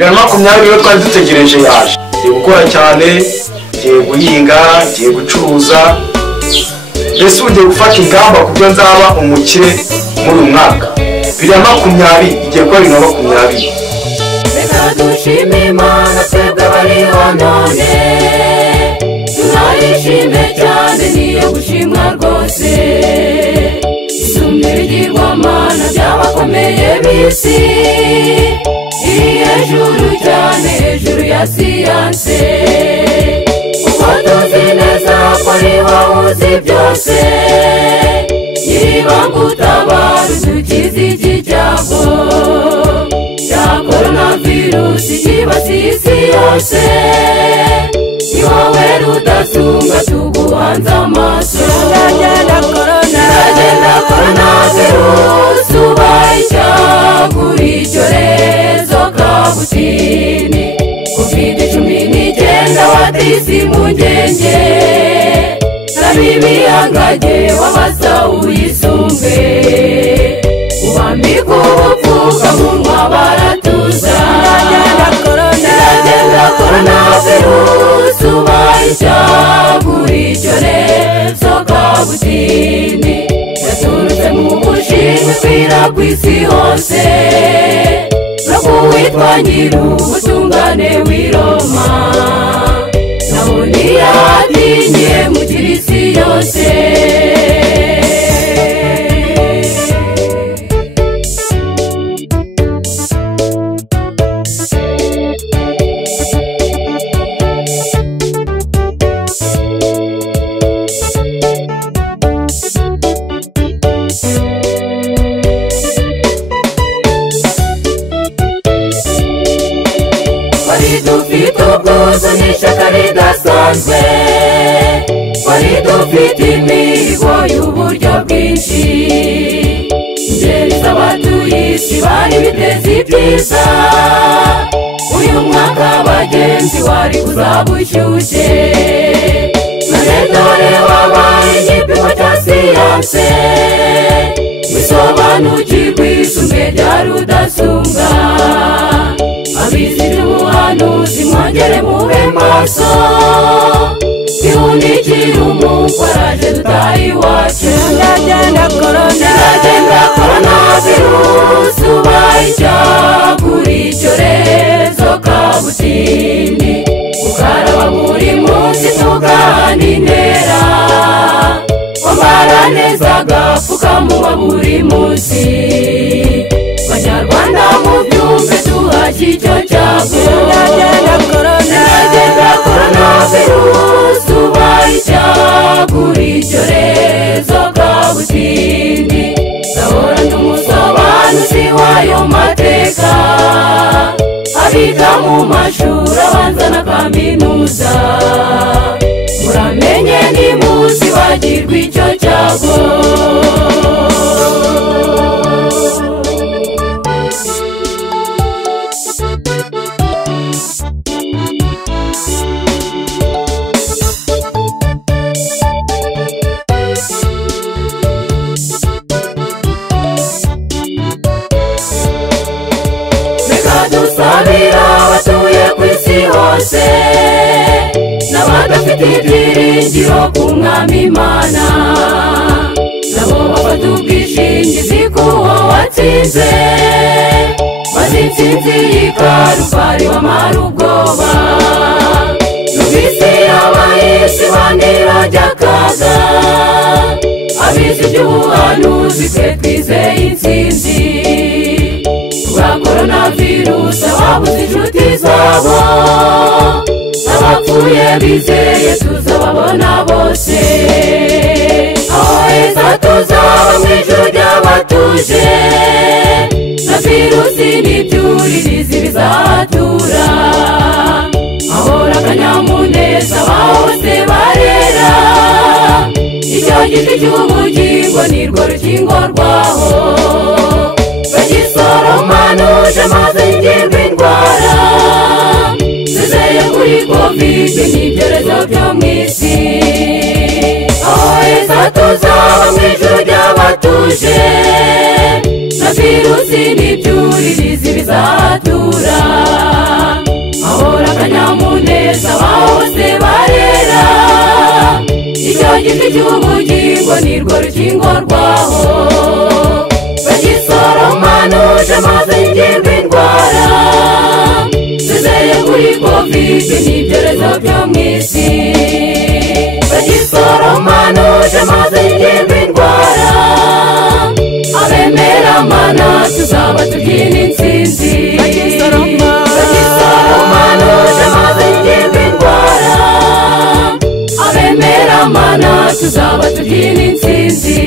2020 rero twari dutegereje yaje. Ngiye gukora cyane, ngiye guhinga, ngiye gucuruza. Mbese ugiye gufata ingamba kubyo nzaba umukire muri uyu mwaka. 2020 igiye kuba 2020. Reka dushime Imana twebwe abariho none, turayishime cyane niyo gushimwa rwose. Isumba ibigirwamana by'abakomeye b'isi, iri hejuru cyane hejuru ya siyanse. Kuko tuzi neza ko ari wowe uzi byose, nyiribanga utabara udukiza iki cyago cya coronavirus cyibasiye isi yose. Ni wowe rudasumbwa tuguhanze amaso. Iragenda coronavirus ubaye icyago icyorezo kabutini. COVID-19 watise impungenge, n'abibihangage w'abasawuyisumbe. Ubambika ubupfukamunwa baratuza. Iragenda coronavirus ubaye icyago icyorezo kabutini. Yaturutse mu bushinwa ikwira ku isi hose, no kuwitwa nyir'ubutungane w'i Roma. Naho ntiyatinye mu kirisi yose. Dufite ubwuzu n'ishyaka ridasanzwe, twari dufite imihigo y'uburyo bwinshi. Ingeri z'abatuye isi bari biteze ibyiza, uyu mwaka bagenzi wari kuzaba ushyushye. None dore wabaye igipimo cya siyanse, wisobanukirwa isumbwe rya rudasumbwa. Abizi by'ubuhanuzi mwongere mube maso, twihundikire umukwaraje dutahe iwacu. Iragenda coronavirus ubaye icyago icyorezo kabutini. Gukaraba buri munsi tugahana intera, kwambara neza agapfukamunwa buri munsi. Banyarwanda mubyumve duhashye icyo cyago. Iragenda coronavirus ubaye icyago icyorezo kabutini. Ndahora n'umusobanuzi w'ayo mateka, abiga mu mashuri abanza na kaminuza. Muramenye ntimuzibagirwe icyo cyago. Dusabira abatuye ku isi hose, n'abadafite ibyiringiro ku Mwami Imana. Nabo bafata ubwishingizi k'uwo watsinze, maze intsinzi y'ikaruvari bamara ubwoba. Nubwo isi yabaye isibanira ry'akaga, abizi iby'ubuhanuzi twe twizeye intsinzi. Kubwa coronavirus ababuze inshuti zabo, abapfuye bizeye tuzababona bose. Aho heza tuzaba mu ijuru ry'abatuje, na virusi n'ibyuririzi bizatura. Ahora akanyamuneza bose barera, icyo giti cy'ubugingo nirwo rukingo rwaho. Bagisoromanuje maze ngirwa indwara, zizeye kuri COVID n'ibyorezo byo mu isi. Aho heza tuzaba mu ijuru ry'abatuje, na virusi n'ibyuririzi bizatura. neza bose barera icyo giti cy'ubugingo nirwo rukingo rwaho bagisoroma nuje maze ngirwa indwara tuzeye kuri covid n'ibyorezo byo mu isi bagisoroma nuje maze ngirwa indwara abemera mana tuzaba tubyina intsinzi bagisoroma nuje maze ngirwa indwara abemera mana tuzaba tubyina intsinzi